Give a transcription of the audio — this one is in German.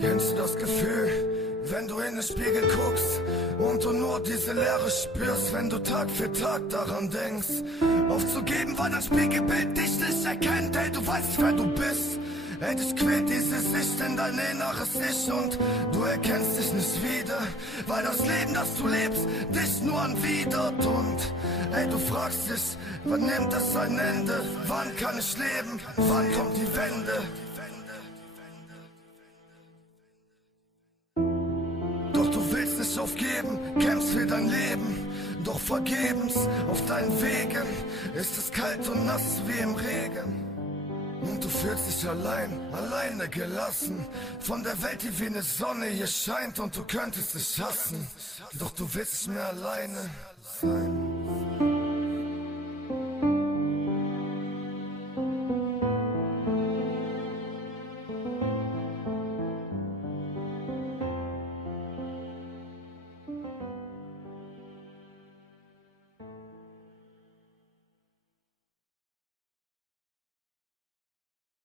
Kennst du das Gefühl, wenn du in den Spiegel guckst und du nur diese Leere spürst, wenn du Tag für Tag daran denkst, aufzugeben, weil das Spiegelbild dich nicht erkennt? Ey, du weißt, wer du bist. Ey, dich quält diese Sicht in dein inneres Ich und du erkennst dich nicht wieder, weil das Leben, das du lebst, dich nur anwidert. Und ey, du fragst dich, wann nimmt es ein Ende? Wann kann ich leben? Wann kommt die Wende? Doch du willst nicht aufgeben, kämpfst für dein Leben. Doch vergebens auf deinen Wegen ist es kalt und nass wie im Regen. Und du fühlst dich alleine gelassen von der Welt, die wie eine Sonne hier scheint. Und du könntest dich hassen, doch du willst nicht mehr alleine sein.